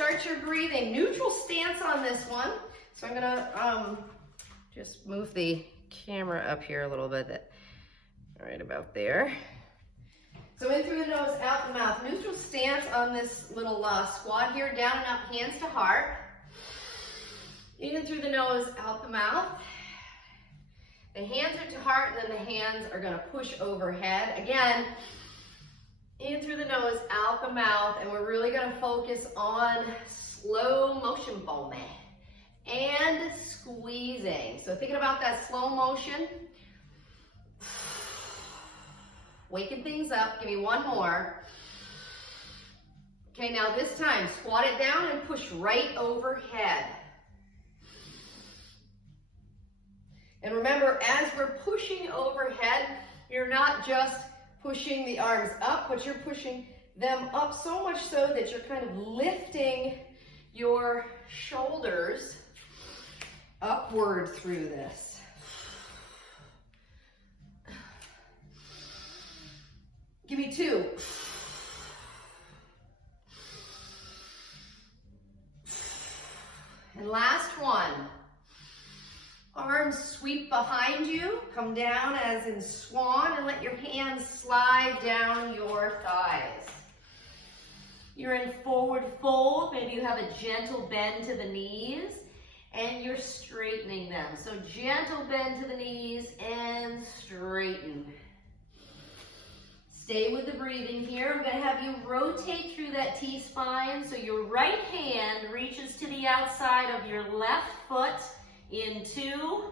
start your breathing. Neutral stance on this one. So I'm gonna just move the camera up here a little bit, right about there. So in through the nose, out the mouth. Neutral stance on this little squat here, down and up, hands to heart. In through the nose, out the mouth. The hands are to heart, and then the hands are gonna push overhead. Again, in through the nose, out the mouth, and we're really gonna focus on slow motion ball mat and squeezing. So thinking about that slow motion, waking things up. Give me one more. Okay, now this time, squat it down and push right overhead. And remember, as we're pushing overhead, you're not just pushing the arms up, but you're pushing them up so much so that you're kind of lifting your shoulders upward through this. Give me two. And last one. Arms sweep behind you, come down as in swan, and let your hands slide down your thighs. You're in forward fold, maybe you have a gentle bend to the knees, and you're straightening them. So gentle bend to the knees and straighten. Stay with the breathing here. I'm going to have you rotate through that T-spine, so your right hand reaches to the outside of your left foot, in two,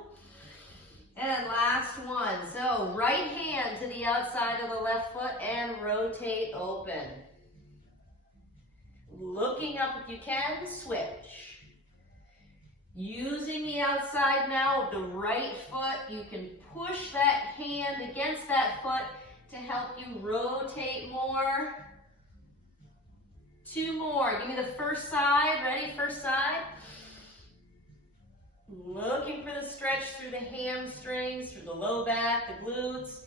and last one. So right hand to the outside of the left foot and rotate open. Looking up if you can, switch. Using the outside now of the right foot, you can push that hand against that foot to help you rotate more. Two more. Give me the first side. Ready? First side. Looking for the stretch through the hamstrings, through the low back, the glutes.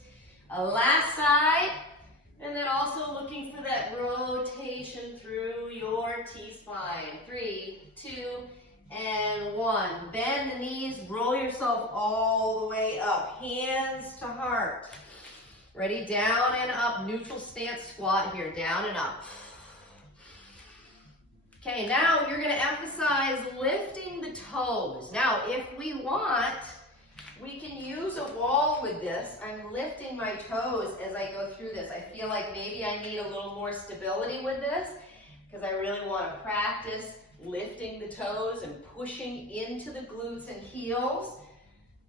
Last side. And then also looking for that rotation through your T-spine. 3, 2, and 1. Bend the knees, roll yourself all the way up. Hands to heart. Ready? Down and up. Neutral stance squat here. Down and up. Okay, now you're going to emphasize lifting the toes. Now, if we want, we can use a wall with this. I'm lifting my toes as I go through this. I feel like maybe I need a little more stability with this because I really want to practice lifting the toes and pushing into the glutes and heels.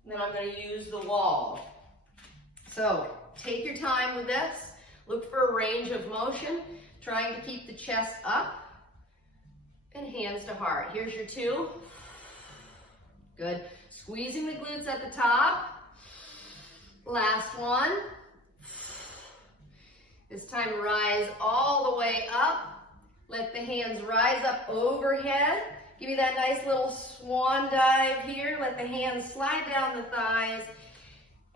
And then I'm going to use the wall. So take your time with this. Look for a range of motion, trying to keep the chest up. And hands to heart. Here's your two. Good. Squeezing the glutes at the top. Last one. This time rise all the way up. Let the hands rise up overhead. Give me that nice little swan dive here. Let the hands slide down the thighs.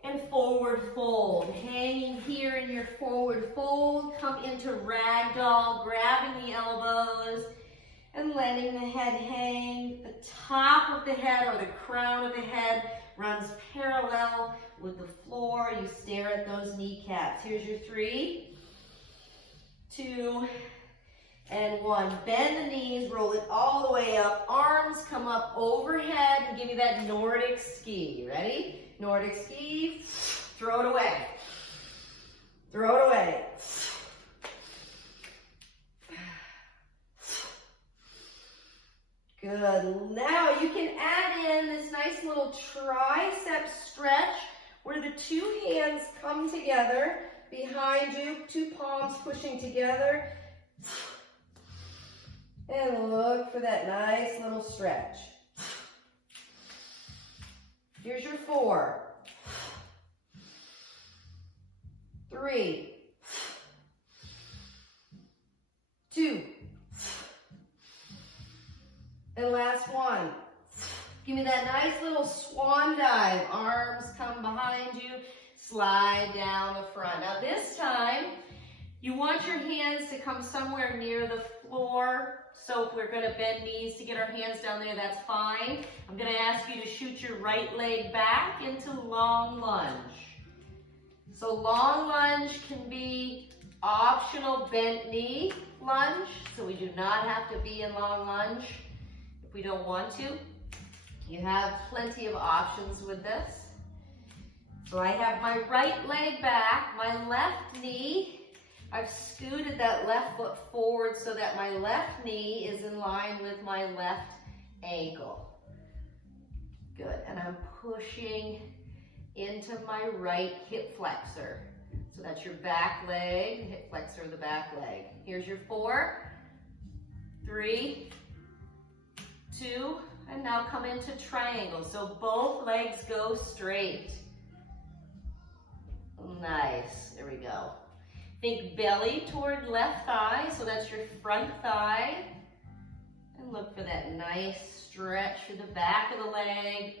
And forward fold. Hanging here in your forward fold. Come into ragdoll, grabbing the elbows. And letting the head hang. The top of the head or the crown of the head runs parallel with the floor. You stare at those kneecaps. Here's your 3, 2, and 1. Bend the knees, roll it all the way up. Arms come up overhead and give me that Nordic ski. Ready? Nordic ski. Throw it away. Throw it away. Good. Now you can add in this nice little tricep stretch where the two hands come together behind you, two palms pushing together. And look for that nice little stretch. Here's your 4, 3, 2, and last one. Give me that nice little swan dive. Arms come behind you, slide down the front. Now this time, You want your hands to come somewhere near the floor. So if we're gonna bend knees to get our hands down there, that's fine. I'm gonna ask you to shoot your right leg back into long lunge. So long lunge can be optional bent knee lunge, so we do not have to be in long lunge if we don't want to. You have plenty of options with this. So I have my right leg back, my left knee, I've scooted that left foot forward so that my left knee is in line with my left ankle. Good, and I'm pushing into my right hip flexor. So that's your back leg, hip flexor of the back leg. Here's your 4, 3, 2, and now come into triangle. So both legs go straight. Nice, there we go. Think belly toward left thigh, so that's your front thigh. And look for that nice stretch through the back of the leg.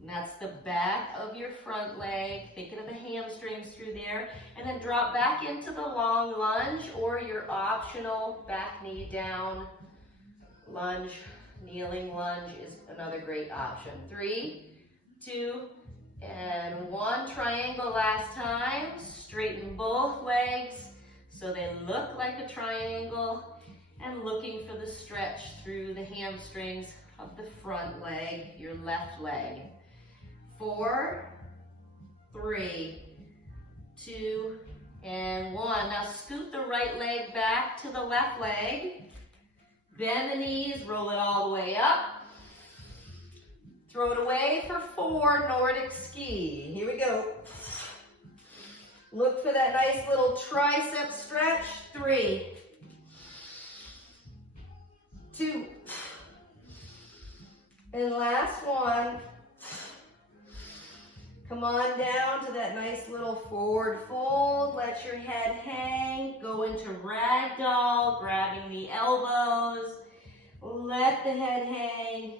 And that's the back of your front leg. Thinking of the hamstrings through there. And then drop back into the long lunge or your optional back knee down lunge. Kneeling lunge is another great option. 3, 2, and 1. Triangle last time. Straighten both legs so they look like a triangle, and looking for the stretch through the hamstrings of the front leg, your left leg. 4, 3, 2, and 1. Now scoot the right leg back to the left leg. Bend the knees, roll it all the way up. Throw it away for 4, Nordic ski. Here we go. Look for that nice little tricep stretch. 3, 2, and last one. Come on down to that nice little forward fold. Let your head hang. Go into ragdoll, grabbing the elbows. Let the head hang.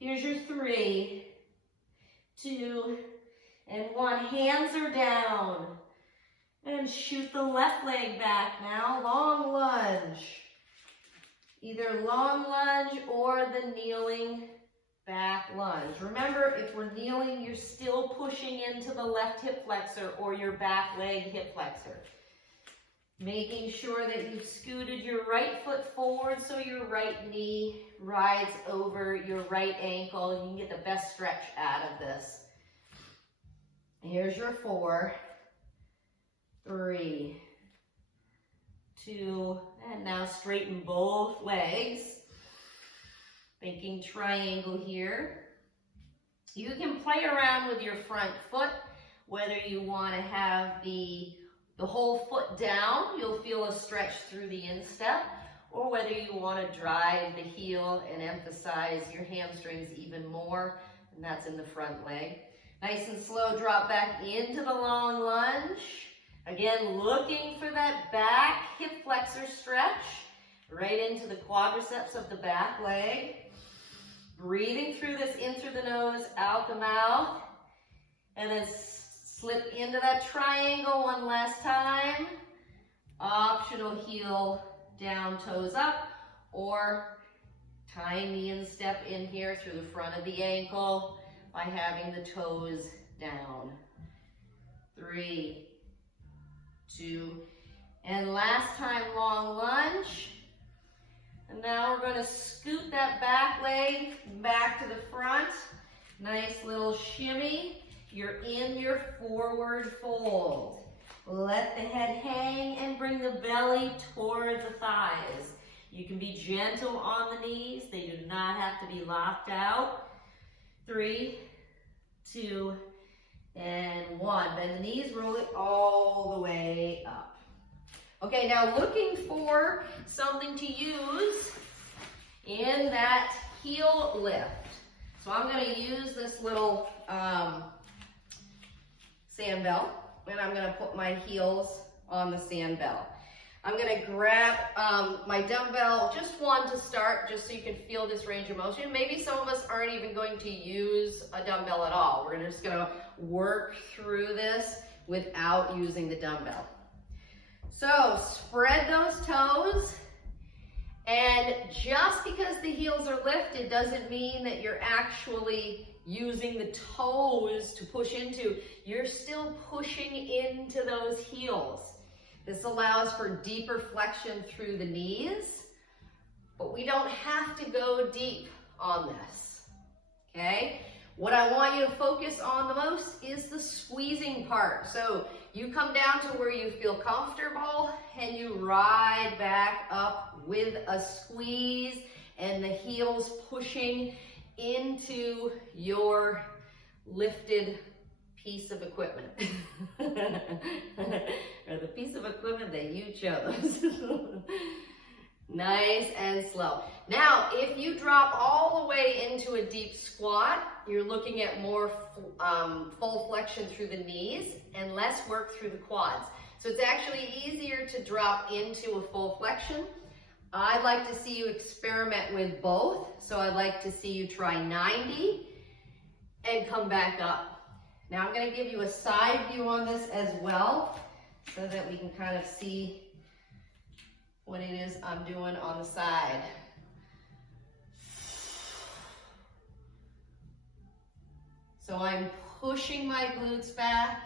Here's your 3, 2, and 1. Hands are down. And shoot the left leg back now. Long lunge. Either long lunge or the kneeling back lunge. Remember, if we're kneeling, you're still pushing into the left hip flexor or your back leg hip flexor. Making sure that you've scooted your right foot forward so your right knee rides over your right ankle and you can get the best stretch out of this. Here's your 4, 3, 2, and now straighten both legs. Thinking triangle here. You can play around with your front foot, whether you want to have the whole foot down, you'll feel a stretch through the instep, or whether you want to drive the heel and emphasize your hamstrings even more, and that's in the front leg. Nice and slow, drop back into the long lunge. Again, looking for that back hip flexor stretch, right into the quadriceps of the back leg. Breathing through this in through the nose, out the mouth, and then slip into that triangle one last time. Optional heel down, toes up, or tiny instep in here through the front of the ankle by having the toes down. 3, 2, and last time, long lunge. And now we're going to scoot that back leg back to the front. Nice little shimmy. You're in your forward fold. Let the head hang and bring the belly toward the thighs. You can be gentle on the knees. They do not have to be locked out. 3, 2, and 1. Bend the knees, roll it all the way up. Okay, now looking for something to use in that heel lift. So I'm going to use this little sandbell, and I'm going to put my heels on the sandbell. I'm going to grab my dumbbell, just one to start, just so you can feel this range of motion. Maybe some of us aren't even going to use a dumbbell at all. We're just going to work through this without using the dumbbell. So spread those toes. And just because the heels are lifted doesn't mean that you're actually using the toes to push into. You're still pushing into those heels. This allows for deeper flexion through the knees, but we don't have to go deep on this, okay? What I want you to focus on the most is the squeezing part. So you come down to where you feel comfortable and you ride back up with a squeeze and the heels pushing into your lifted piece of equipment. Or the piece of equipment that you chose. Nice and slow. Now, if you drop all the way into a deep squat, you're looking at more full flexion through the knees and less work through the quads. So it's actually easier to drop into a full flexion. I'd like to see you experiment with both. So I'd like to see you try 90 and come back up. Now I'm going to give you a side view on this as well so that we can kind of see what it is I'm doing on the side. So I'm pushing my glutes back.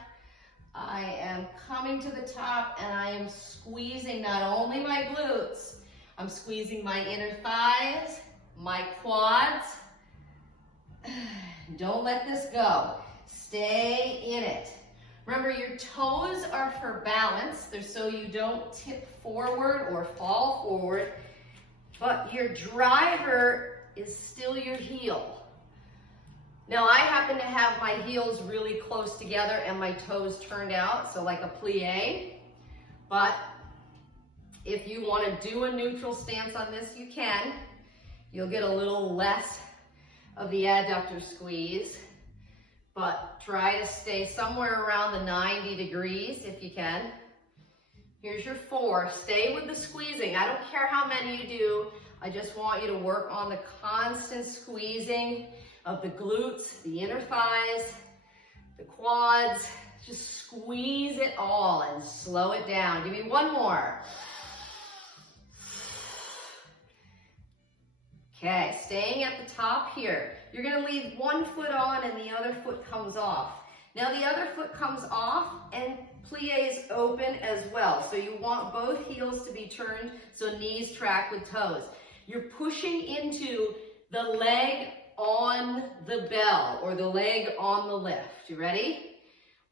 I am coming to the top and I am squeezing not only my glutes, I'm squeezing my inner thighs, my quads. Don't let this go. Stay in it. Remember, your toes are for balance. They're so you don't tip forward or fall forward, but your driver is still your heel. Now, I happen to have my heels really close together and my toes turned out, so like a plie. But if you want to do a neutral stance on this, you can. You'll get a little less of the adductor squeeze, but try to stay somewhere around the 90 degrees if you can. Here's your 4. Stay with the squeezing. I don't care how many you do. I just want you to work on the constant squeezing of the glutes, the inner thighs, the quads. Just squeeze it all and slow it down. Give me one more. Okay, staying at the top here. You're gonna leave one foot on and the other foot comes off. Now the other foot comes off and plies open as well. So you want both heels to be turned so knees track with toes. You're pushing into the leg on the bell or the leg on the lift. You ready?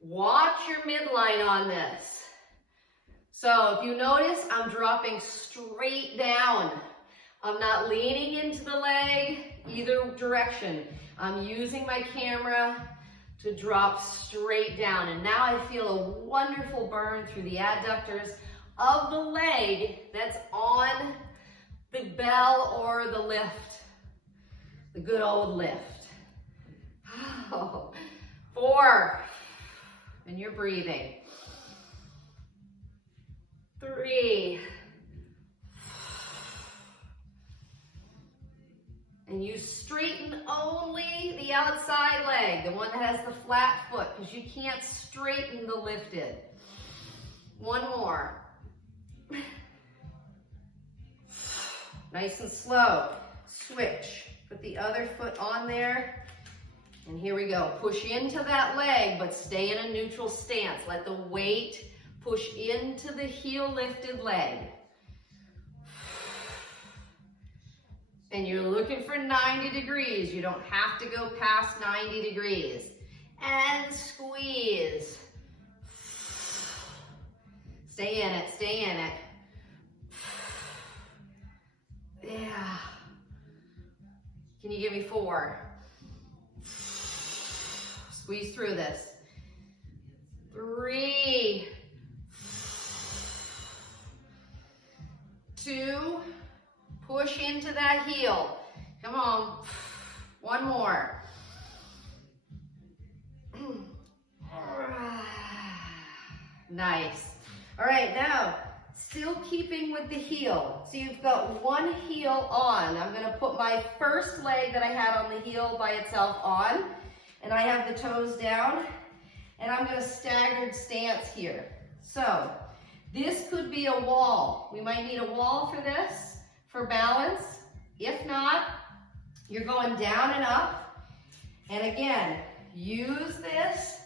Watch your midline on this. So if you notice, I'm dropping straight down. I'm not leaning into the leg either direction. I'm using my camera to drop straight down. And now I feel a wonderful burn through the adductors of the leg that's on the bell or the lift, the good old lift. 4, and you're breathing. 3, and you straighten only the outside leg, the one that has the flat foot, because you can't straighten the lifted. 1 more. Nice and slow. Switch. Put the other foot on there. And here we go. Push into that leg, but stay in a neutral stance. Let the weight push into the heel lifted leg. And you're looking for 90 degrees. You don't have to go past 90 degrees. And squeeze. Stay in it, stay in it. Yeah. Can you give me 4? Squeeze through this. 3, 2, push into that heel. Come on. 1 more. Nice. All right, now, still keeping with the heel. So you've got one heel on. I'm gonna put my first leg that I had on the heel by itself on, and I have the toes down, and I'm gonna staggered stance here. So This could be a wall. We might need a wall for this, for balance. If not, you're going down and up. And again, use this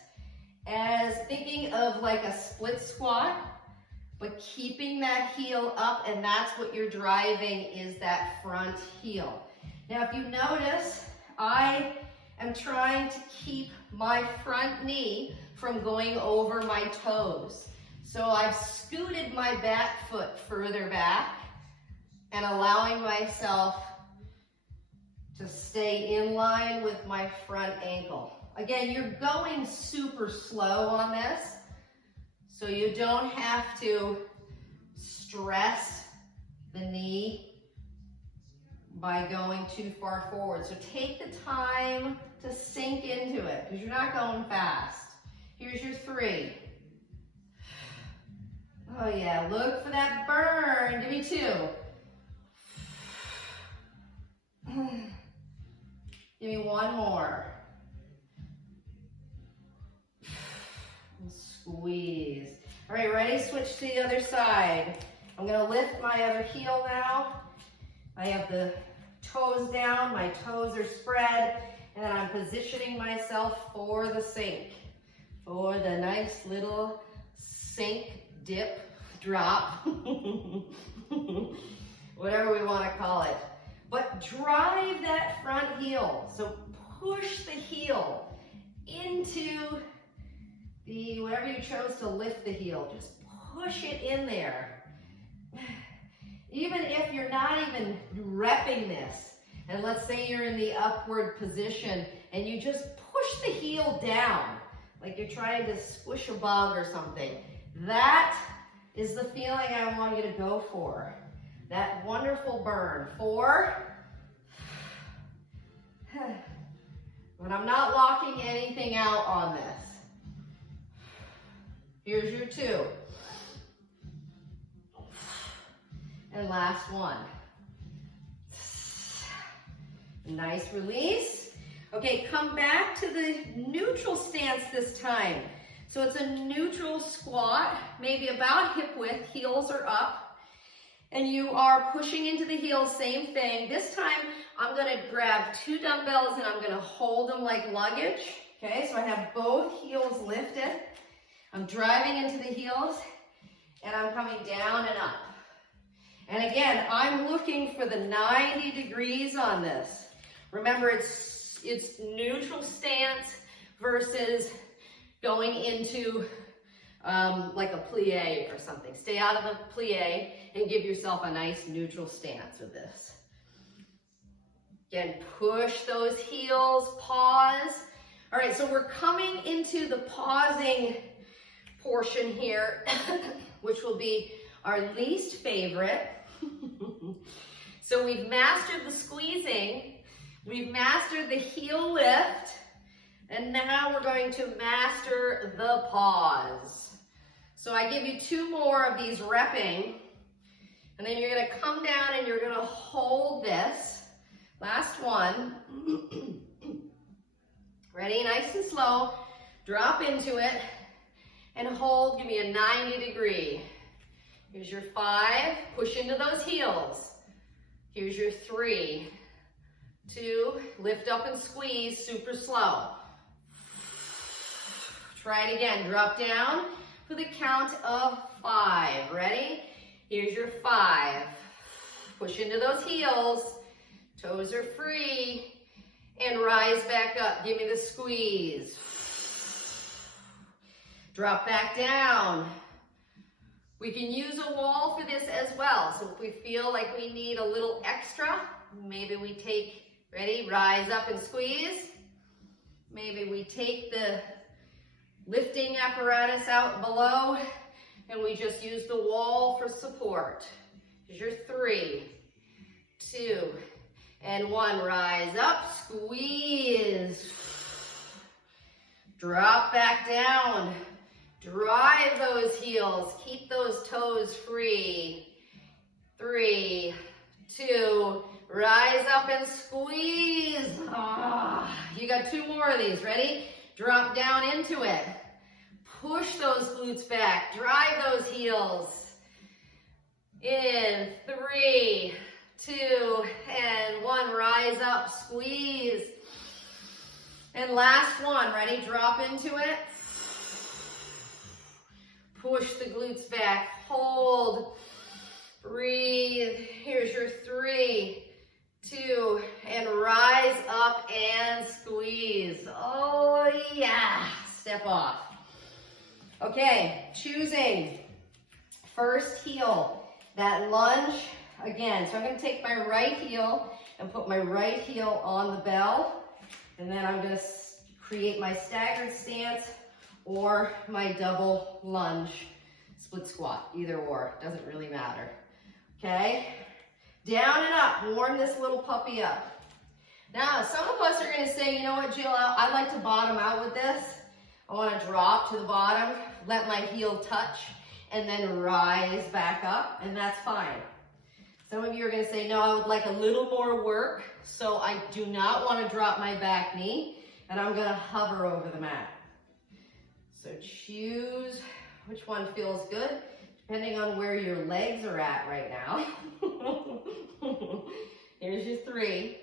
as thinking of like a split squat, but keeping that heel up, and that's what you're driving, is that front heel. Now, if you notice, I am trying to keep my front knee from going over my toes. So I've scooted my back foot further back and allowing myself to stay in line with my front ankle. Again, you're going super slow on this, so you don't have to stress the knee by going too far forward. So take the time to sink into it, because you're not going fast. Here's your 3. Oh yeah, look for that burn. Give me 2. Give me 1 more. And squeeze. All right, ready? Switch to the other side. I'm gonna lift my other heel now. I have the toes down, my toes are spread, and then I'm positioning myself for the sink. For the nice little sink, dip, drop, whatever we want to call it. But drive that front heel. So push the heel into the, whatever you chose to lift the heel, just push it in there. Even if you're not even repping this, and let's say you're in the upward position and you just push the heel down, like you're trying to squish a bug or something, that is the feeling I want you to go for. That wonderful burn. 4. But I'm not locking anything out on this. Here's your 2. And last 1. Nice release. Okay, come back to the neutral stance this time. So it's a neutral squat, maybe about hip width, heels are up. And you are pushing into the heels, same thing. This time, I'm gonna grab 2 dumbbells and I'm gonna hold them like luggage. Okay, so I have both heels lifted. I'm driving into the heels and I'm coming down and up. And again, I'm looking for the 90 degrees on this. Remember, it's neutral stance versus going into like a plie or something. Stay out of the plie and give yourself a nice neutral stance with this. Again, push those heels, pause. All right, so we're coming into the pausing portion here, which will be our least favorite. So we've mastered the squeezing, we've mastered the heel lift, and now we're going to master the pause. So I give you 2 more of these repping, and then you're gonna come down and you're gonna hold this. Last one. Ready? Nice and slow. Drop into it and hold. Give me a 90 degree. Here's your 5. Push into those heels. Here's your 3, 2. Lift up and squeeze, super slow. Try it again. Drop down for the count of 5. Ready? Here's your 5. Push into those heels. Toes are free. And rise back up. Give me the squeeze. Drop back down. We can use a wall for this as well. So if we feel like we need a little extra, maybe we take, ready, rise up and squeeze. Maybe we take the lifting apparatus out below and we just use the wall for support. Here's your 3, 2, and 1. Rise up, squeeze. Drop back down. Drive those heels. Keep those toes free. 3, 2, rise up and squeeze. You got 2 more of these. Ready? Drop down into it. Push those glutes back. Drive those heels. In 3, 2, and 1. Rise up, squeeze. And last one. Ready? Drop into it. Push the glutes back. Hold. Breathe. Here's your 3, 2, and rise up and squeeze. Oh yeah. Step off. Okay, choosing first heel, that lunge again. So I'm going to take my right heel and put my right heel on the bell, and then I'm going to create my staggered stance or my double lunge split squat, either or, doesn't really matter. Okay, down and up, warm this little puppy up. Now, some of us are going to say, you know what, Jill, I like to bottom out with this. I want to drop to the bottom, let my heel touch, and then rise back up, and that's fine. Some of you are going to say, no, I would like a little more work, so I do not want to drop my back knee, and I'm going to hover over the mat. So choose which one feels good, depending on where your legs are at right now. Here's your 3.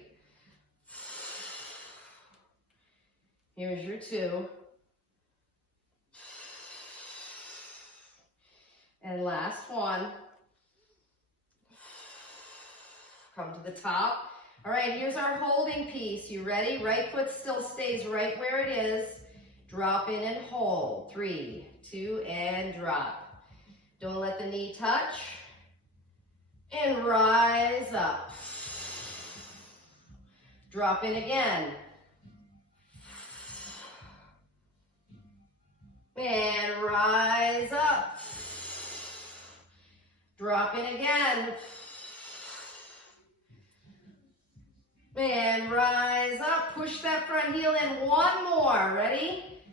Here's your 2. And last one. Come to the top. All right, here's our holding piece. You ready? Right foot still stays right where it is. Drop in and hold. 3, 2, and drop. Don't let the knee touch. And rise up. Drop in again. And rise up. Drop in again. And rise up. Push that front heel in. One more. Ready?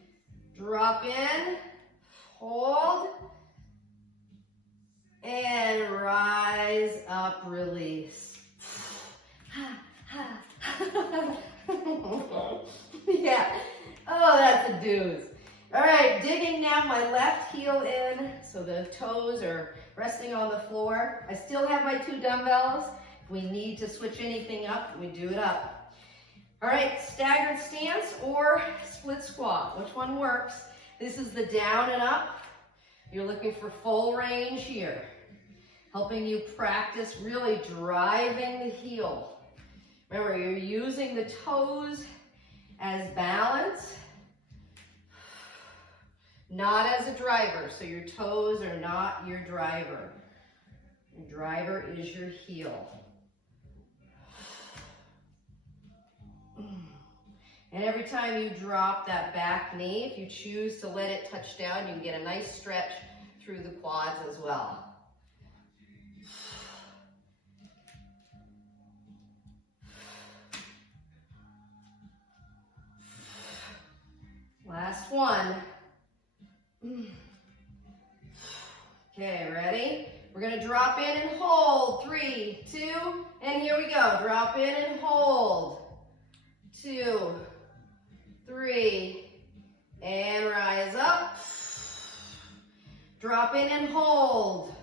Drop in. Hold. And rise up. Release. Yeah. Oh, that's a doozy. All right, digging now my left heel in so the toes are resting on the floor. I still have my 2 dumbbells. If we need to switch anything up, we do it up. All right, staggered stance or split squat. Which one works? This is the down and up. You're looking for full range here, helping you practice really driving the heel. Remember, you're using the toes as balance, not as a driver. So your toes are not your driver. Your driver is your heel. And every time you drop that back knee, if you choose to let it touch down, you can get a nice stretch through the quads as well. Last one. Okay, ready? We're going to drop in and hold. 3, 2, and here we go. Drop in and hold. 2, 3, and rise up. Drop in and hold.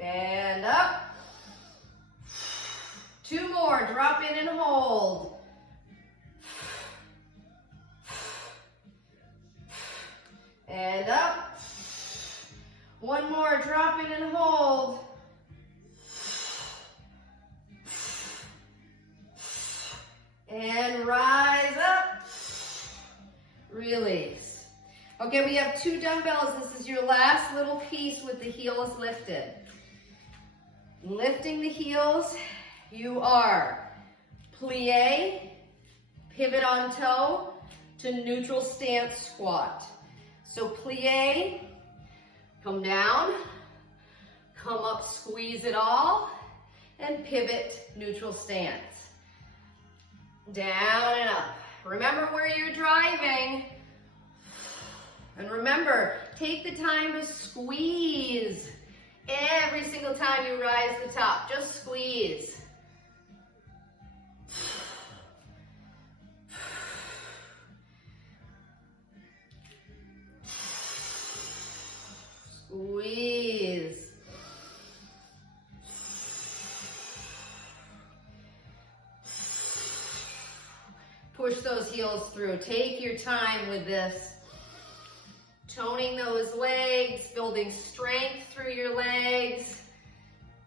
And up. 2 more. Drop in and hold. And up. 1 more. Drop in and hold. And rise up. Release. Okay, we have 2 dumbbells. This is your last little piece with the heels lifted. Lifting the heels, you are plie, pivot on toe to neutral stance squat. So plie, come down, come up, squeeze it all, and pivot, neutral stance. Down and up. Remember where you're driving. And remember, take the time to squeeze every single time you rise to the top. Just squeeze. those heels through. Take your time with this. Toning those legs, building strength through your legs.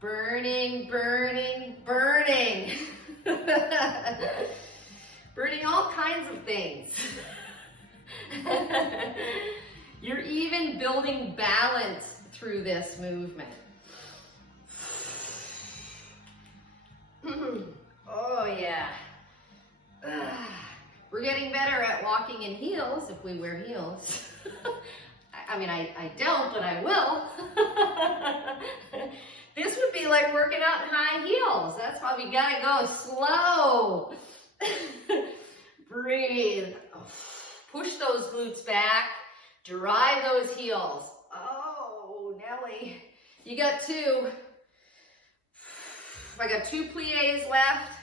Burning, burning, burning. Burning all kinds of things. You're even building balance through this movement. Oh yeah. We're getting better at walking in heels if we wear heels. I mean, I don't, but I will. This would be like working out in high heels. That's why we gotta go slow. Breathe. Push those glutes back. Drive those heels. Oh, Nelly. You got two. I got 2 pliés left.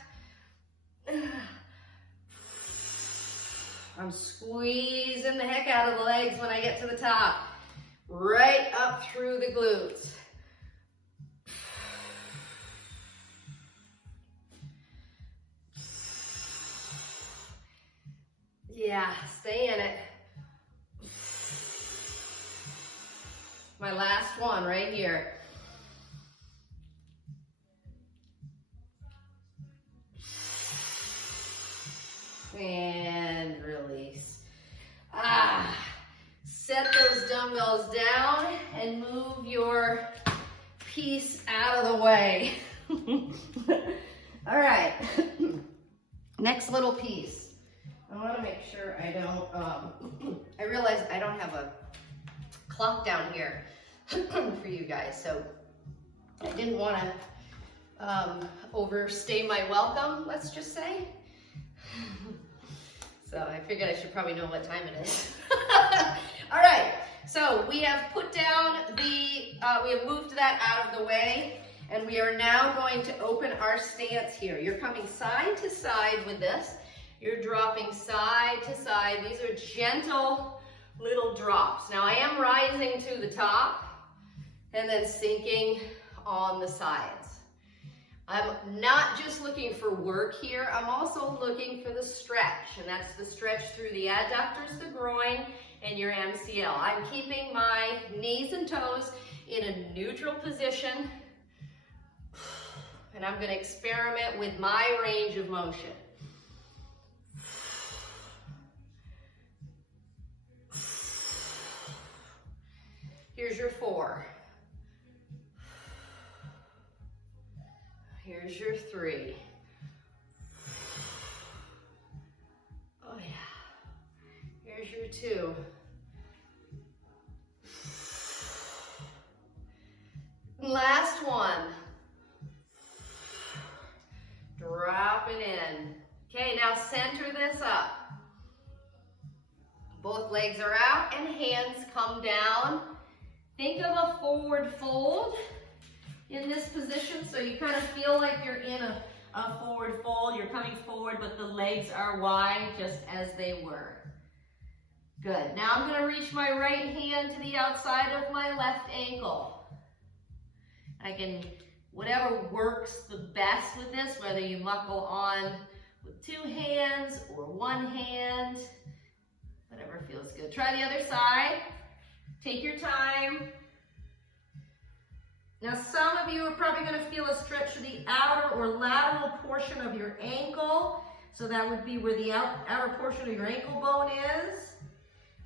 I'm squeezing the heck out of the legs when I get to the top. Right up through the glutes. Yeah, stay in it. My last one right here. And release. Set those dumbbells down and move your piece out of the way. All right, next little piece. I want to make sure I don't, I realize I don't have a clock down here for you guys, so I didn't want to overstay my welcome, let's just say. So I figured I should probably know what time it is. All right, so we have put down the, we have moved that out of the way, and we are now going to open our stance here. You're coming side to side with this. You're dropping side to side. These are gentle little drops. Now I am rising to the top and then sinking on the sides. I'm not just looking for work here, I'm also looking for the stretch, and that's the stretch through the adductors, the groin, and your MCL. I'm keeping my knees and toes in a neutral position, and I'm going to experiment with my range of motion. Here's your 4. Here's your 3. Oh yeah. Here's your 2. Last one. Drop it in. Okay, now center this up. Both legs are out and hands come down. Think of a forward fold in this position, so you kind of feel like you're in a forward fold. You're coming forward, but the legs are wide, just as they were. Good. Now I'm going to reach my right hand to the outside of my left ankle. I can, whatever works the best with this, whether you muckle on with 2 hands or 1 hand, whatever feels good. Try the other side. Take your time. Now some of you are probably going to feel a stretch to the outer or lateral portion of your ankle. So that would be where the outer portion of your ankle bone is.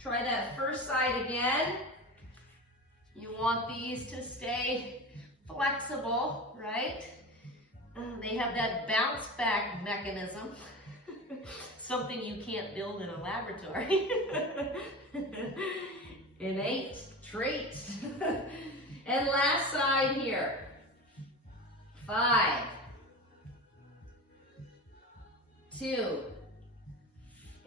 Try that first side again. You want these to stay flexible, right? They have that bounce back mechanism. Something you can't build in a laboratory. Innate trait. And last side here. 5, 2,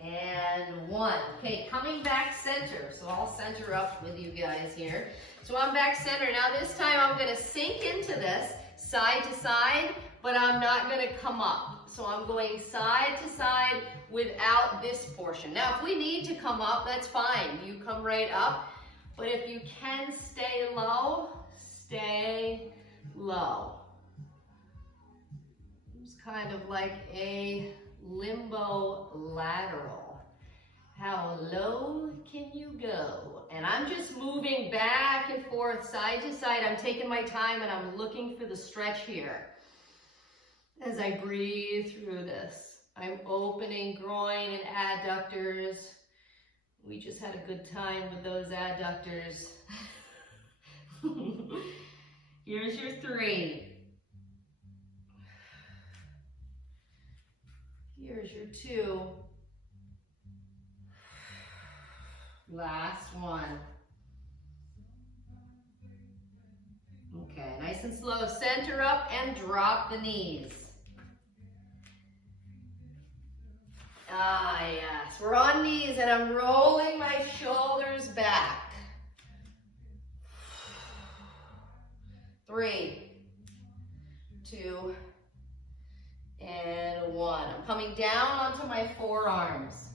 and 1. Okay, coming back center. So I'll center up with you guys here. So I'm back center. Now this time I'm going to sink into this side to side, but I'm not going to come up. So I'm going side to side without this portion. Now if we need to come up, that's fine. You come right up. But if you can stay low, stay low. It's kind of like a limbo lateral. How low can you go? And I'm just moving back and forth, side to side. I'm taking my time and I'm looking for the stretch here. As I breathe through this, I'm opening groin and adductors. We just had a good time with those adductors. Here's your 3. Here's your 2. Last one. Okay, nice and slow. Center up and drop the knees. Ah, yes. We're on knees and I'm rolling my shoulders back. 3, 2, and 1. I'm coming down onto my forearms.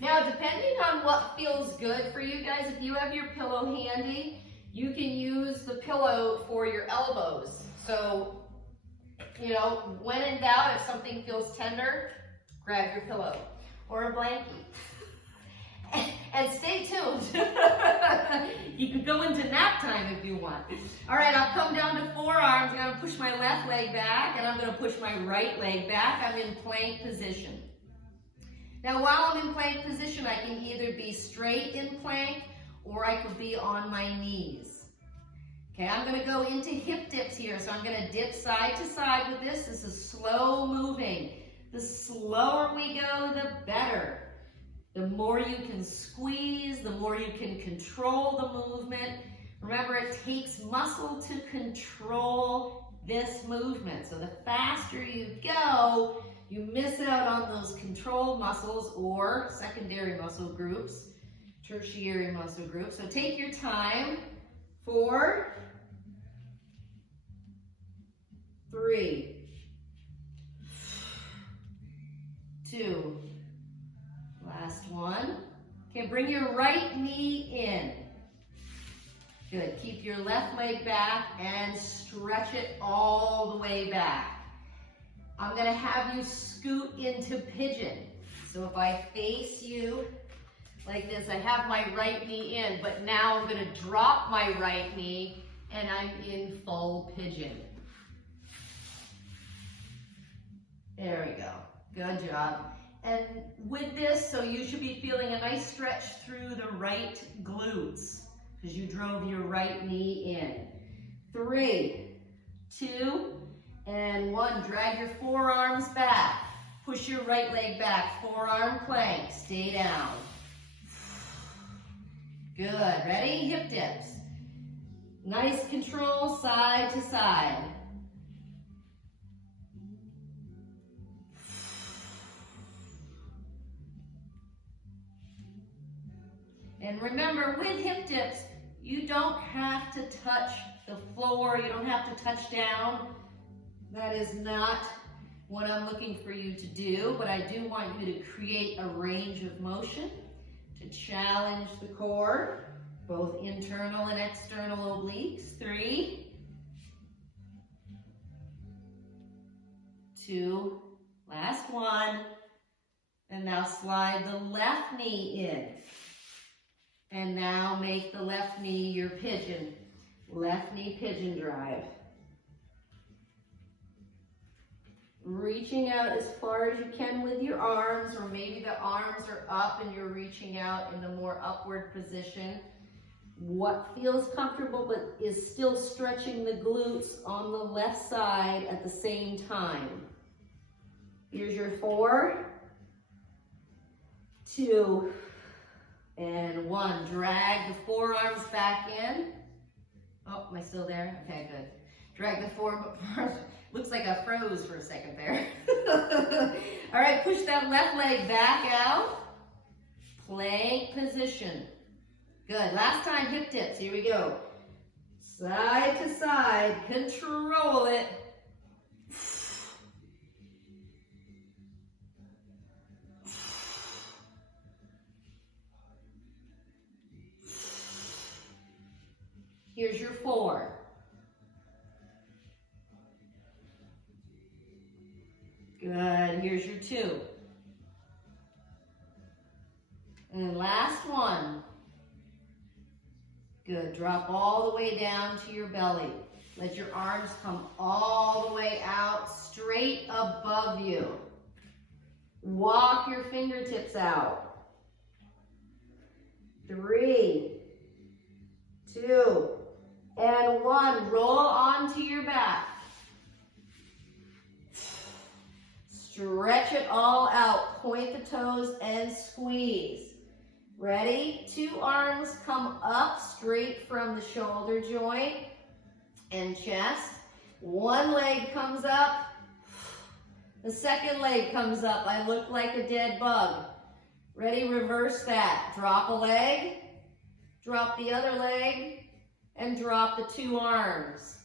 Now, depending on what feels good for you guys, if you have your pillow handy, you can use the pillow for your elbows. So, you know, when in doubt, if something feels tender, grab your pillow or a blankie. And stay tuned. You could go into nap time if you want. All right, I'll come down to forearms. I'm going to push my left leg back, and I'm going to push my right leg back. I'm in plank position. Now, while I'm in plank position, I can either be straight in plank, or I could be on my knees. Okay, I'm going to go into hip dips here. So I'm going to dip side to side with this. This is slow moving. The slower we go, the better. The more you can squeeze, the more you can control the movement. Remember, it takes muscle to control this movement. So the faster you go, you miss out on those control muscles or secondary muscle groups, tertiary muscle groups. So take your time. 4, 3, 2, last one. Okay, bring your right knee in. Good, keep your left leg back and stretch it all the way back. I'm gonna have you scoot into pigeon. So if I face you like this, I have my right knee in, but now I'm gonna drop my right knee and I'm in full pigeon. There we go, good job. And with this, so you should be feeling a nice stretch through the right glutes because you drove your right knee in. 3, 2, and 1. Drag your forearms back. Push your right leg back. Forearm plank. Stay down. Good. Ready? Hip dips. Nice control side to side. And remember, with hip dips, you don't have to touch the floor. You don't have to touch down. That is not what I'm looking for you to do, but I do want you to create a range of motion to challenge the core, both internal and external obliques. 3, 2, last one. And now slide the left knee in. And now make the left knee your pigeon. Left knee pigeon drive. Reaching out as far as you can with your arms, or maybe the arms are up and you're reaching out in a more upward position. What feels comfortable but is still stretching the glutes on the left side at the same time. Here's your 4, 2, and 1. Drag the forearms back in. Oh, am I still there? Okay, good. Drag the forearms. Looks like I froze for a second there. All right, push that left leg back out. Plank position. Good. Last time, hip dips. Here we go. Side to side. Control it. Here's your 4. Good. Here's your 2. And last one. Good. Drop all the way down to your belly. Let your arms come all the way out, straight above you. Walk your fingertips out. 3, 2, and 1. Roll onto your back. Stretch it all out. Point the toes and squeeze. Ready? 2 arms come up straight from the shoulder joint and chest. 1 leg comes up. The second leg comes up. I look like a dead bug. Ready? Reverse that. Drop a leg, drop the other leg, and drop the 2 arms.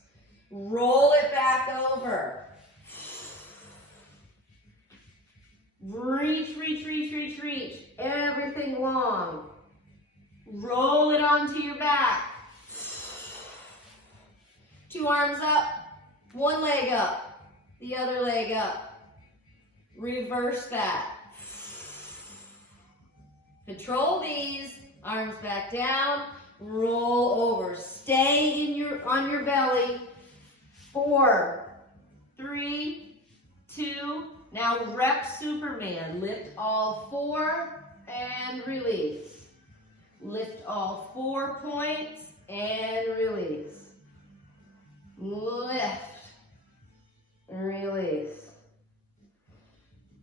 Roll it back over. Reach, reach, reach, reach, reach. Everything long. Roll it onto your back. 2 arms up, 1 leg up, the other leg up. Reverse that. Control these. Arms back down. Roll over. Stay on your belly. 4, 3, 2. Now rep Superman. Lift all 4 and release. Lift all 4 points and release. Lift and release.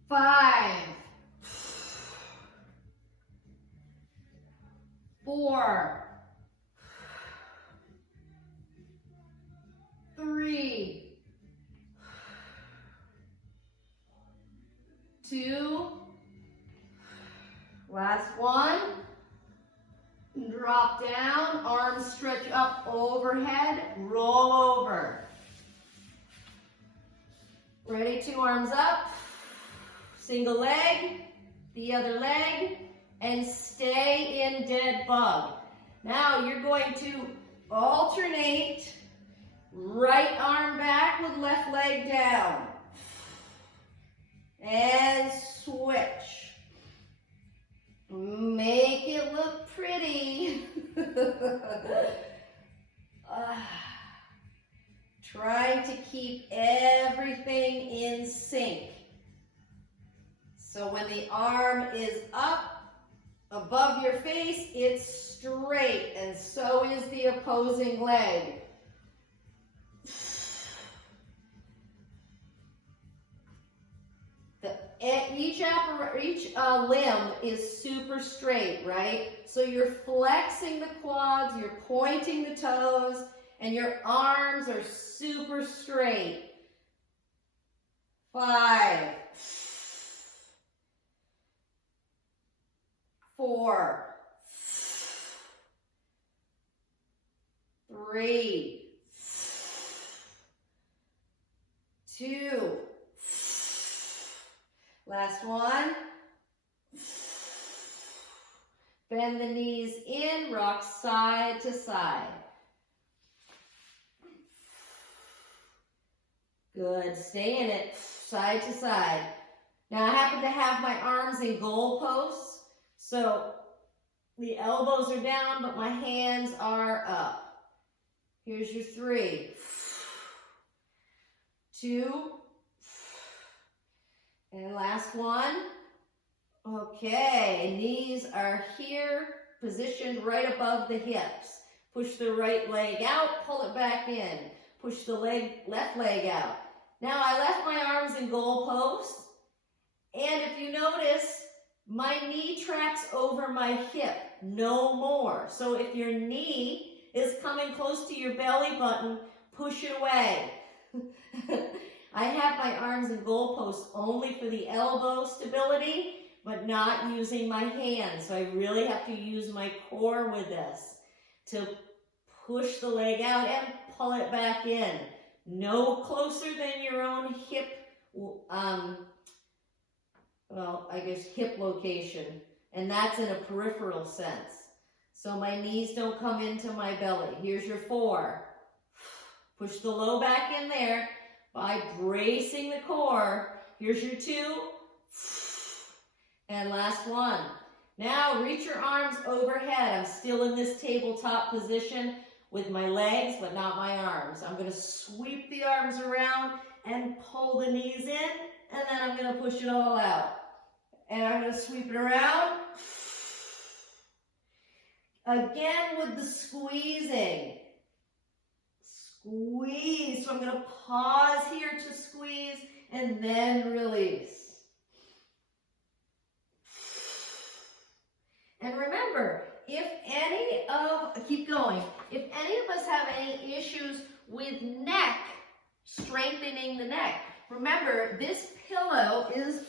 5, 4, 3, 2, last one. Drop down, arms stretch up overhead, roll over. Ready? 2 arms up, single leg, the other leg, and stay in dead bug. Now you're going to alternate right arm back with left leg down. And switch. Make it look pretty. Trying to keep everything in sync. So when the arm is up above your face, it's straight, and so is the opposing leg. Each limb is super straight, right? So you're flexing the quads, you're pointing the toes, and your arms are super straight. 5, 4, 3, 2, last one. Bend the knees in, rock side to side. Good, stay in it, side to side. Now I happen to have my arms in goalposts, so the elbows are down, but my hands are up. Here's your 3, 2, and last one. Okay, knees are here, positioned right above the hips. Push the right leg out, pull it back in. Push the left leg out. Now I left my arms in goalposts, and if you notice, my knee tracks over my hip, no more. So if your knee is coming close to your belly button, push it away. I have my arms in goalposts only for the elbow stability, but not using my hands. So I really have to use my core with this to push the leg out and pull it back in. No closer than your own hip, hip location. And that's in a peripheral sense. So my knees don't come into my belly. Here's your 4. Push the low back in there by bracing the core. Here's your 2. And last one. Now reach your arms overhead. I'm still in this tabletop position with my legs, but not my arms. I'm gonna sweep the arms around and pull the knees in, and then I'm gonna push it all out. And I'm gonna sweep it around. Again with the squeezing. Squeeze. So I'm gonna pause here to squeeze and then release. And remember, keep going. If any of us have any issues with neck, strengthening the neck, remember this pillow is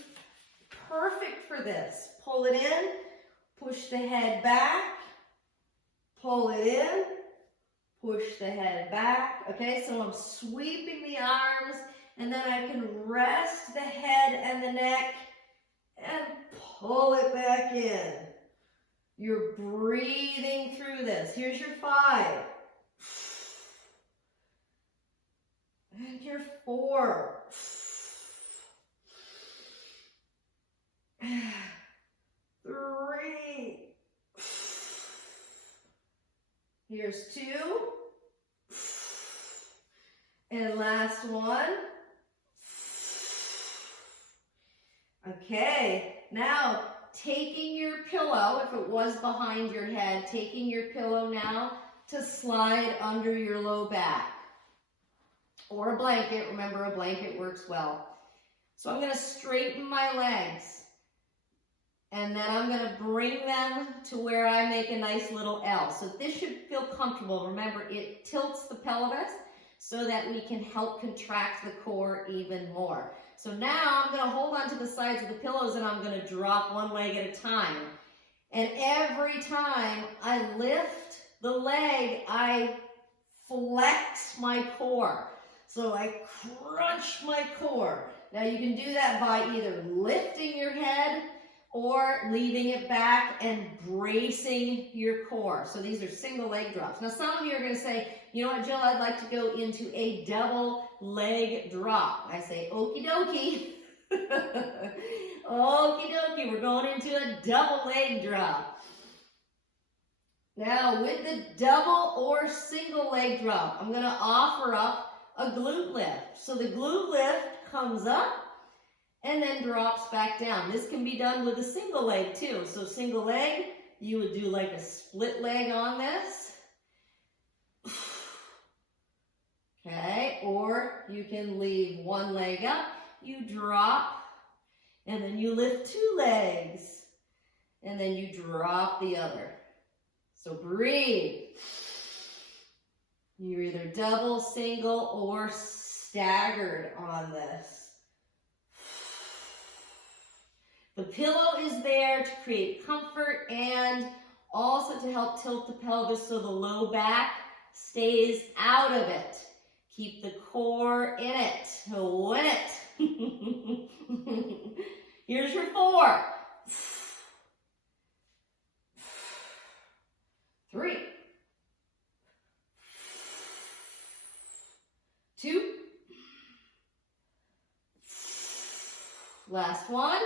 perfect for this. Pull it in, push the head back, pull it in, push the head back. Okay, so I'm sweeping the arms, and then I can rest the head and the neck and pull it back in. You're breathing through this. Here's your 5. And your 4. 3. Here's 2. And last one. Okay, now taking your pillow, if it was behind your head, taking your pillow now to slide under your low back. Or a blanket. Remember, a blanket works well. So I'm going to straighten my legs. And then I'm going to bring them to where I make a nice little L. So this should feel comfortable. Remember, it tilts the pelvis so that we can help contract the core even more. So now I'm going to hold on to the sides of the pillows and I'm going to drop one leg at a time. And every time I lift the leg, I flex my core. So I crunch my core. Now you can do that by either lifting your head or leaving it back and bracing your core. So these are single leg drops. Now some of you are going to say, you know what, Jill, I'd like to go into a double leg drop. I say, okie dokie. Okie dokie, we're going into a double leg drop. Now with the double or single leg drop, I'm going to offer up a glute lift. So the glute lift comes up and then drops back down. This can be done with a single leg too. So single leg, you would do like a split leg on this. Okay, or you can leave one leg up, you drop, and then you lift 2 legs, and then you drop the other. So breathe. You're either double, single, or staggered on this. The pillow is there to create comfort and also to help tilt the pelvis so the low back stays out of it. Keep the core in it. Win it. Here's your 4. 3. 2. Last one.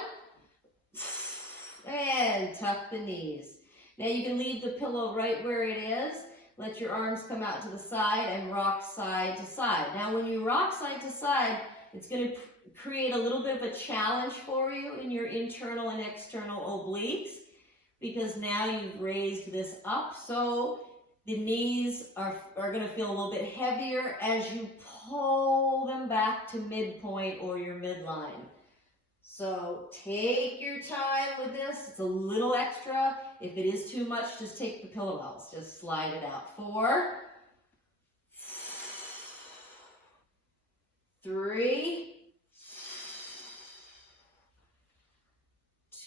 And tuck the knees. Now you can leave the pillow right where it is. Let your arms come out to the side and rock side to side. Now when you rock side to side, it's going to create a little bit of a challenge for you in your internal and external obliques because now you've raised this up. So the knees are going to feel a little bit heavier as you pull them back to midpoint or your midline. So take your time with this. It's a little extra. If it is too much, just take the pillow bells. Just slide it out. 4, 3,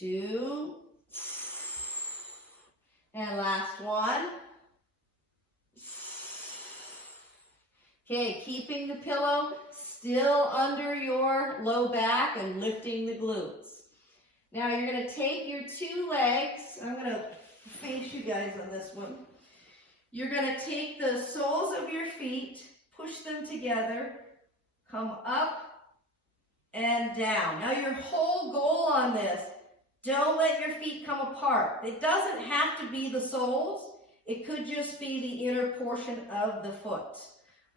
2, and last one. Okay, keeping the pillow still under your low back and lifting the glutes. Now you're going to take your 2 legs. I'm going to face you guys on this one. You're going to take the soles of your feet, push them together, come up and down. Now your whole goal on this Don't let your feet come apart. It doesn't have to be the soles. It could just be the inner portion of the foot.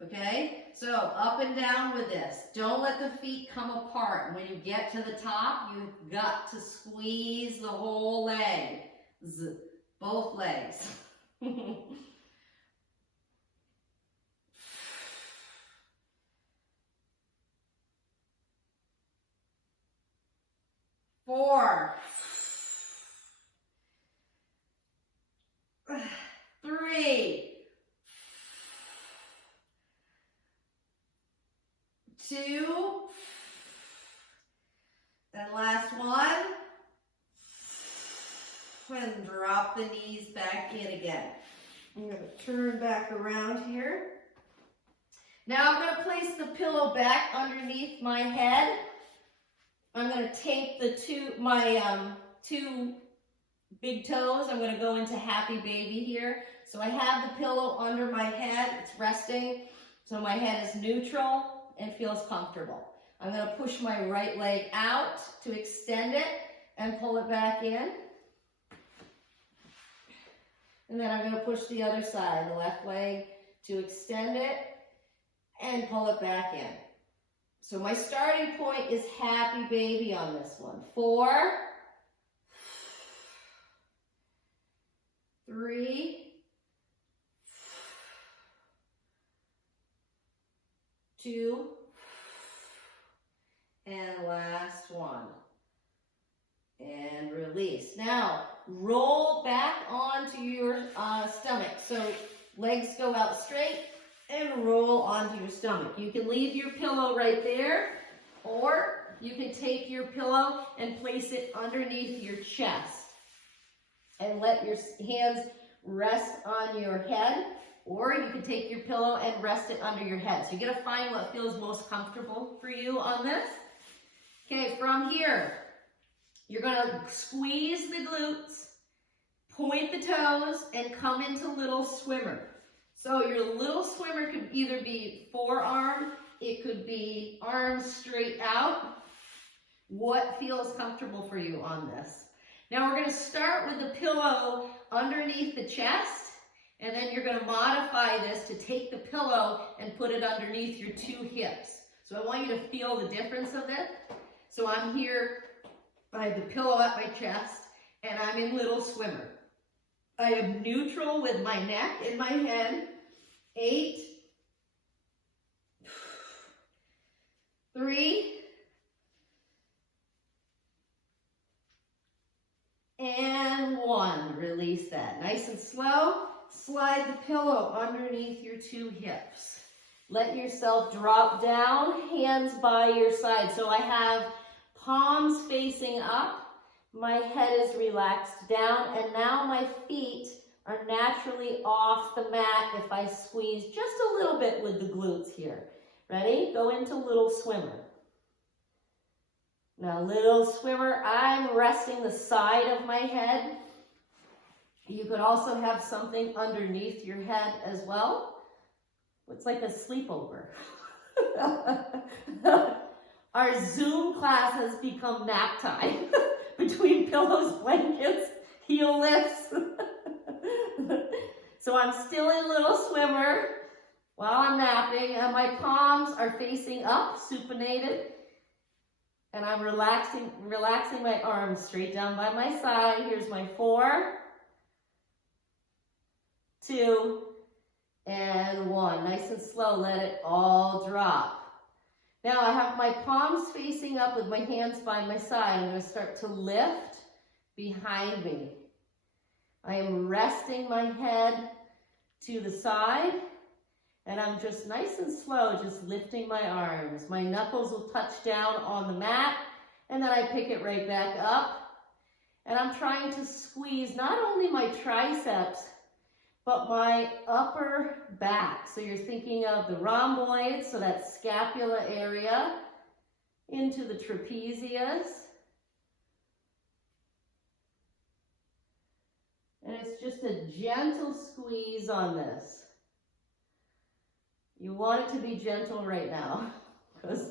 Okay? So up and down with this. Don't let the feet come apart. And when you get to the top, you've got to squeeze the whole leg. Both legs. 4, 3, 2, and last one, and drop the knees back in again. I'm going to turn back around here. Now I'm going to place the pillow back underneath my head. I'm going to tape my two big toes. I'm going to go into happy baby here. So I have the pillow under my head. It's resting. So my head is neutral and feels comfortable. I'm going to push my right leg out to extend it and pull it back in. And then I'm going to push the other side, the left leg, to extend it and pull it back in. So my starting point is happy baby on this one. 4, 3, 2, and last one. And release. Now, roll back onto your stomach. So legs go out straight and roll onto your stomach. You can leave your pillow right there, or you can take your pillow and place it underneath your chest and let your hands rest on your head, or you can take your pillow and rest it under your head. So you gotta find what feels most comfortable for you on this. Okay, from here, you're gonna squeeze the glutes, point the toes, and come into little swimmer. So your little swimmer could either be forearm, it could be arms straight out. What feels comfortable for you on this? Now we're gonna start with the pillow underneath the chest, and then you're gonna modify this to take the pillow and put it underneath your 2 hips. So I want you to feel the difference of it. So I'm here, I have the pillow at my chest, and I'm in little swimmer. I am neutral with my neck and my head. 8, 3, and 1. Release that. Nice and slow. Slide the pillow underneath your 2 hips. Let yourself drop down, hands by your side. So I have palms facing up. My head is relaxed down, and now my feet are naturally off the mat if I squeeze just a little bit with the glutes here. Ready? Go into little swimmer. Now, little swimmer, I'm resting the side of my head. You could also have something underneath your head as well. It's like a sleepover. Our Zoom class has become nap time between pillows, blankets, heel lifts. So I'm still in little swimmer while I'm napping, and my palms are facing up, supinated, and I'm relaxing my arms straight down by my side. Here's my 4, 2, and 1. Nice and slow, let it all drop. Now I have my palms facing up with my hands by my side. I'm going to start to lift behind me. I am resting my head to the side, and I'm just nice and slow, just lifting my arms. My knuckles will touch down on the mat, and then I pick it right back up. And I'm trying to squeeze not only my triceps, but my upper back. So you're thinking of the rhomboids, so that scapula area, into the trapezius. And it's just a gentle squeeze on this. You want it to be gentle right now, because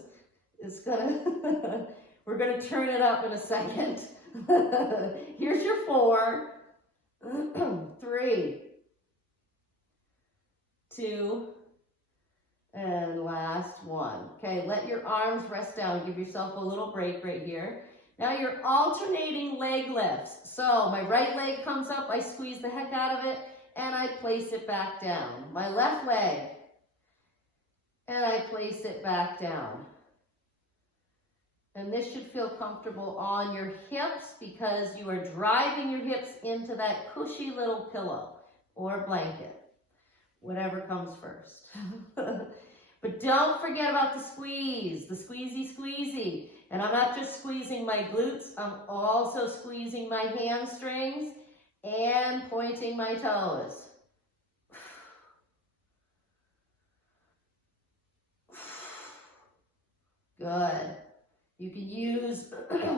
it's gonna, we're gonna turn it up in a second. Here's your 4, 3, 2, and last 1. Okay, let your arms rest down. Give yourself a little break right here. Now you're alternating leg lifts. So my right leg comes up, I squeeze the heck out of it, and I place it back down. My left leg, and I place it back down. And this should feel comfortable on your hips because you are driving your hips into that cushy little pillow or blanket, whatever comes first. But don't forget about the squeeze, the squeezy squeezy. And I'm not just squeezing my glutes, I'm also squeezing my hamstrings and pointing my toes. Good. You can use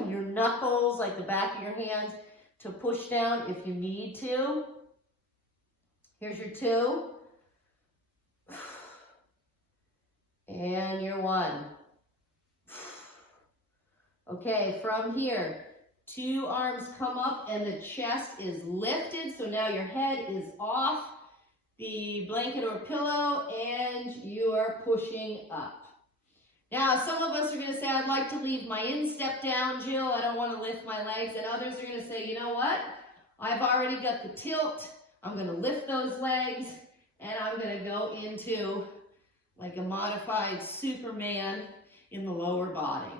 your knuckles, like the back of your hands, to push down if you need to. Here's your 2. And your 1. Okay, from here, 2 arms come up and the chest is lifted. So now your head is off the blanket or pillow and you are pushing up. Now, some of us are going to say, I'd like to leave my instep down, Jill. I don't want to lift my legs. And others are going to say, you know what? I've already got the tilt. I'm going to lift those legs and I'm going to go into like a modified Superman in the lower body.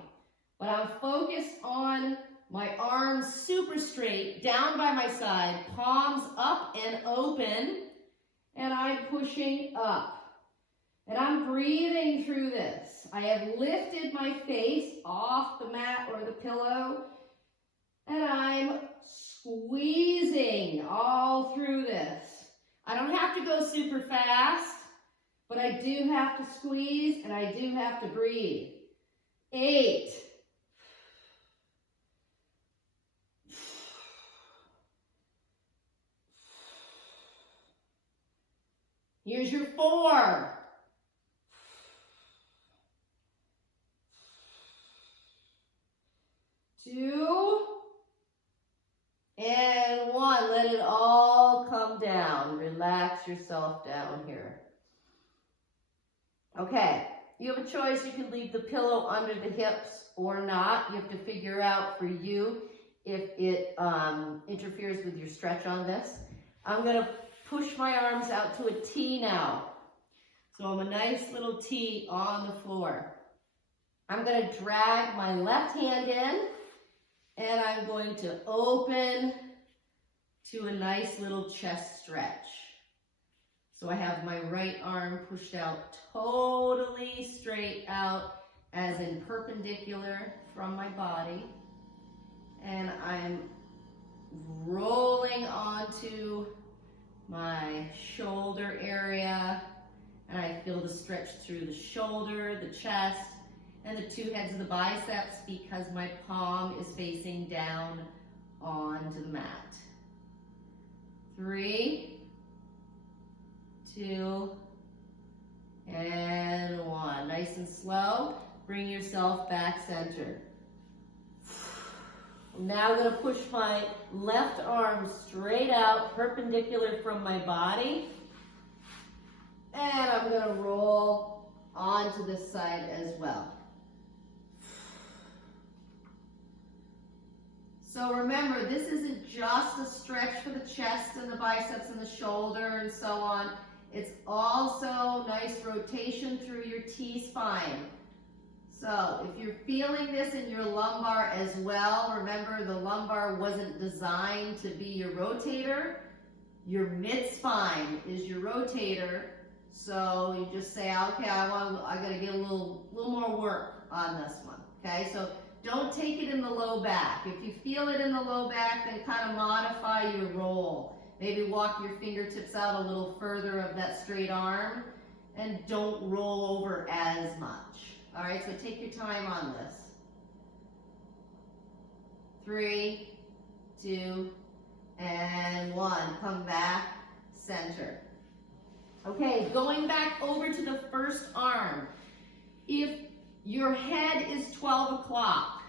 But I'm focused on my arms super straight, down by my side, palms up and open, and I'm pushing up. And I'm breathing through this. I have lifted my face off the mat or the pillow, and I'm squeezing all through this. I don't have to go super fast, but I do have to squeeze and I do have to breathe. 8. Here's your 4. 2, and 1. Let it all come down. Relax yourself down here. Okay, you have a choice. You can leave the pillow under the hips or not. You have to figure out for you if it interferes with your stretch on this. I'm going to push my arms out to a T now. So I'm a nice little T on the floor. I'm going to drag my left hand in. And I'm going to open to a nice little chest stretch. So I have my right arm pushed out totally straight out, as in perpendicular from my body. And I'm rolling onto my shoulder area. And I feel the stretch through the shoulder, the chest, and the 2 heads of the biceps because my palm is facing down onto the mat. 3, 2, and 1. Nice and slow. Bring yourself back center. Now I'm going to push my left arm straight out, perpendicular from my body. And I'm going to roll onto this side as well. So remember, this isn't just a stretch for the chest and the biceps and the shoulder and so on. It's also nice rotation through your T-spine. So if you're feeling this in your lumbar as well, remember the lumbar wasn't designed to be your rotator. Your mid-spine is your rotator. So you just say, okay, I gotta get a little more work on this one. Okay, so don't take it in the low back. If you feel it in the low back, then kind of modify your roll. Maybe walk your fingertips out a little further of that straight arm and don't roll over as much. All right, so take your time on this. 3, 2, and 1. Come back, center. Okay, going back over to the first arm. If your head is 12 o'clock,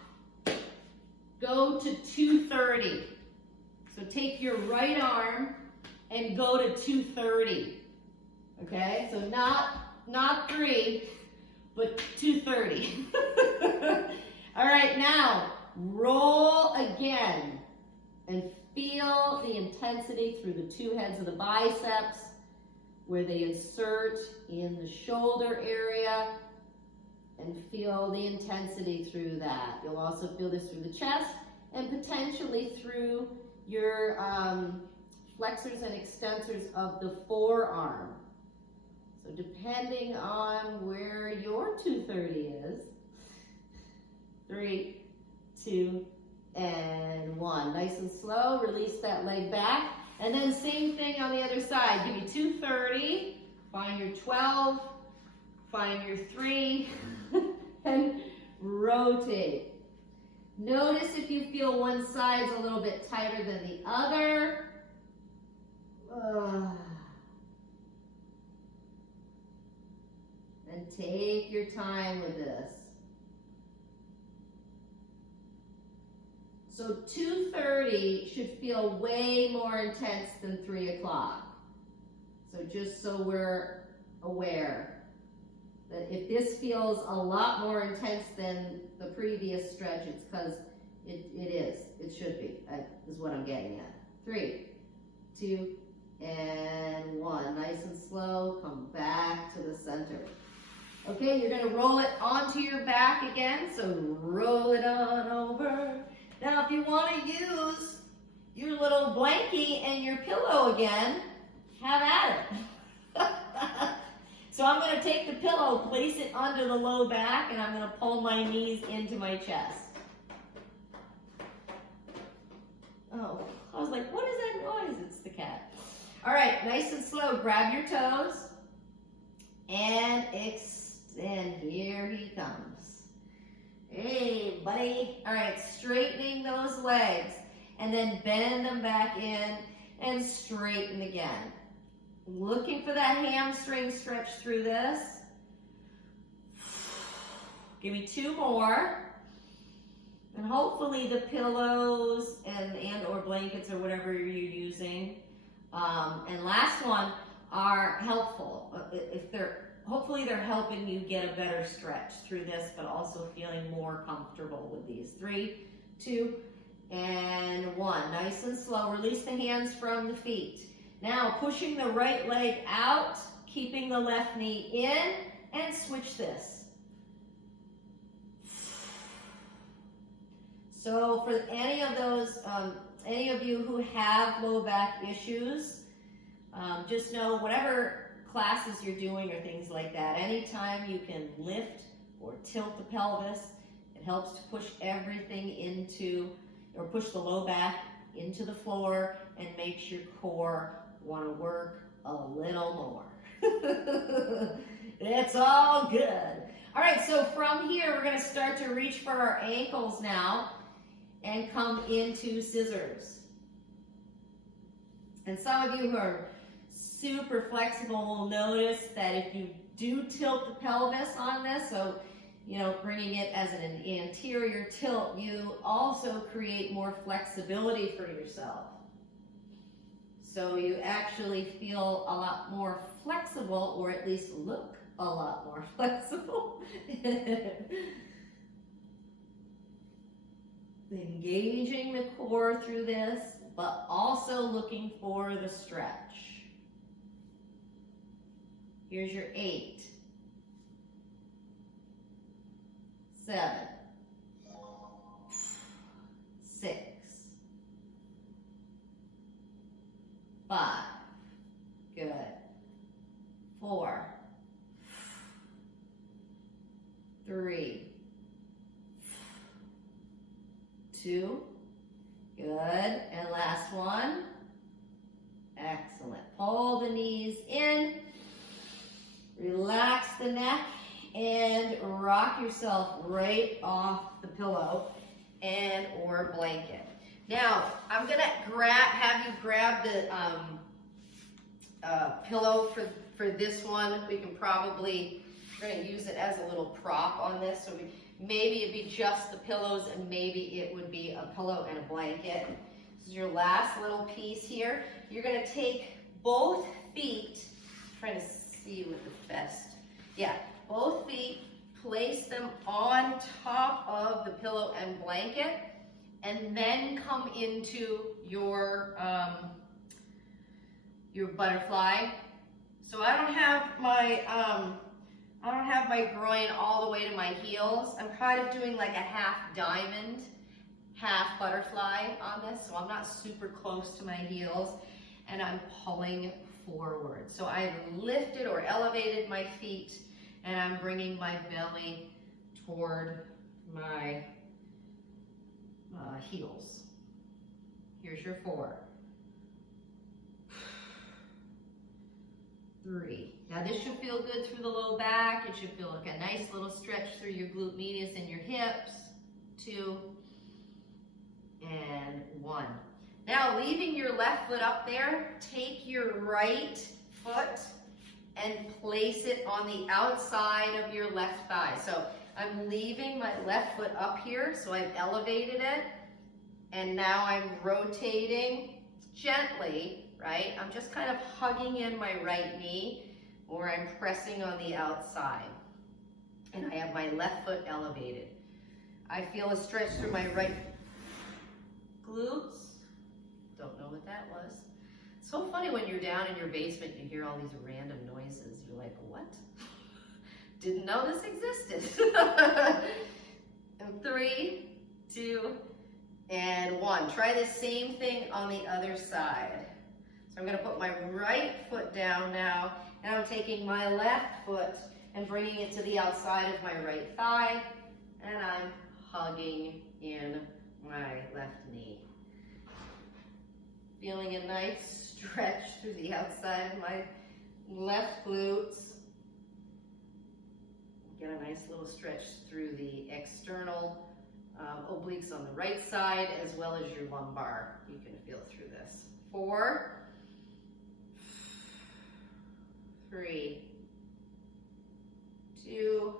go to 230. So take your right arm and go to 230. Okay, so not 3, but 230. All right, now roll again and feel the intensity through the two heads of the biceps where they insert in the shoulder area, and feel the intensity through that. You'll also feel this through the chest and potentially through your flexors and extensors of the forearm. So depending on where your 230 is, 3, 2, and 1. Nice and slow, release that leg back. And then same thing on the other side. Give me 230, find your 12, find your 3, and rotate. Notice if you feel one side's a little bit tighter than the other. And take your time with this. So 230 should feel way more intense than 3 o'clock. So just so we're aware that if this feels a lot more intense than the previous stretch, it's because it is. It should be, is what I'm getting at. 3, 2, and 1. Nice and slow, come back to the center. Okay, you're gonna roll it onto your back again, so roll it on over. Now, if you want to use your little blankie and your pillow again, have at it. So I'm going to take the pillow, place it under the low back, and I'm going to pull my knees into my chest. Oh, I was like, what is that noise? It's the cat. All right, nice and slow. Grab your toes and extend. Here he comes. Hey, buddy. All right, straightening those legs and then bend them back in and straighten again. Looking for that hamstring stretch through this. Give me 2 more. And hopefully the pillows and or blankets or whatever you're using, and last one, are helpful. Hopefully they're helping you get a better stretch through this, but also feeling more comfortable with these. 3, 2, and 1. Nice and slow. Release the hands from the feet. Now pushing the right leg out, keeping the left knee in, and switch this. So for any of those, any of you who have low back issues, just know whatever classes you're doing or things like that, anytime you can lift or tilt the pelvis, it helps to push everything into, or push the low back into the floor and makes your core want to work a little more. It's all good. All right, so from here, we're going to start to reach for our ankles now and come into scissors. And some of you who are super flexible will notice that if you do tilt the pelvis on this, so bringing it as an anterior tilt, you also create more flexibility for yourself. So you actually feel a lot more flexible, or at least look a lot more flexible. Engaging the core through this, but also looking for the stretch. Here's your 8, 7, 6, 5, good, 4, 3, 2, good, and last one, excellent. Pull the knees in, relax the neck, and rock yourself right off the pillow and or blanket. Now, I'm gonna have you grab the pillow for this one. We can probably We're gonna use it as a little prop on this. So maybe it'd be just the pillows and maybe it would be a pillow and a blanket. This is your last little piece here. You're gonna take both feet, trying to see with the best. Yeah, both feet, place them on top of the pillow and blanket, and then come into your butterfly. So I don't have my groin all the way to my heels. I'm kind of doing like a half diamond, half butterfly on this, so I'm not super close to my heels, and I'm pulling forward. So I've lifted or elevated my feet, and I'm bringing my belly toward my heels. Here's your 4, 3. Now this should feel good through the low back. It should feel like a nice little stretch through your glute medius and your hips. 2 and 1. Now leaving your left foot up there, take your right foot and place it on the outside of your left thigh. So I'm leaving my left foot up here, so I've elevated it, and now I'm rotating gently, right? I'm just kind of hugging in my right knee, or I'm pressing on the outside. And I have my left foot elevated. I feel a stretch through my right glutes. Don't know what that was. So funny when you're down in your basement, you hear all these random noises. You're like, what? Didn't know this existed. And 3, 2, and 1. Try the same thing on the other side. So I'm gonna put my right foot down now, and I'm taking my left foot and bringing it to the outside of my right thigh, and I'm hugging in my left knee. Feeling a nice stretch through the outside of my left glutes. Get a nice little stretch through the external obliques on the right side, as well as your lumbar. You can feel through this. 4, 3, 2,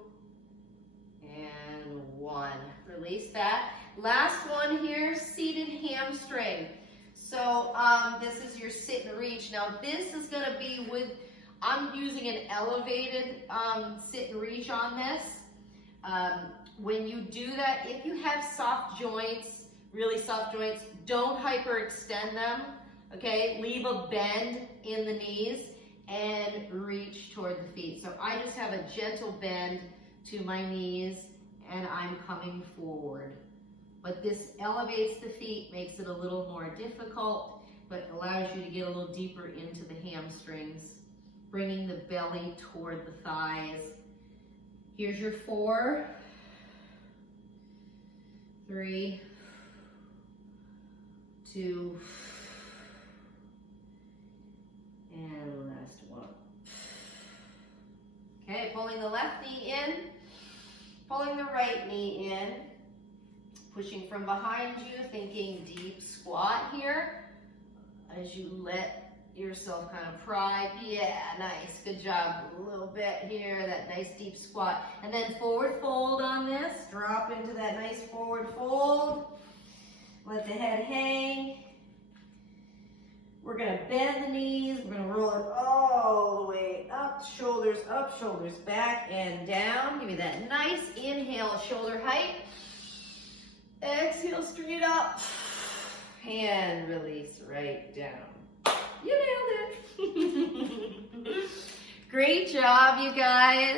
and 1. Release that. Last one here, seated hamstring. So this is your sit and reach. Now this is gonna be with, I'm using an elevated sit and reach on this. When you do that, if you have soft joints, really soft joints, don't hyperextend them, okay? Leave a bend in the knees and reach toward the feet. So I just have a gentle bend to my knees and I'm coming forward. But this elevates the feet, makes it a little more difficult, but allows you to get a little deeper into the hamstrings, bringing the belly toward the thighs. Here's your 4, 3, 2, and last one. Okay, pulling the left knee in, pulling the right knee in, pushing from behind you, thinking deep squat here. As you let yourself kind of pry, yeah, nice, good job. A little bit here, that nice deep squat. And then forward fold on this, drop into that nice forward fold. Let the head hang. We're gonna bend the knees, we're gonna roll it all the way up, shoulders back and down. Give me that nice inhale, shoulder height. Exhale, straight up, and release right down. You nailed it. Great job, you guys.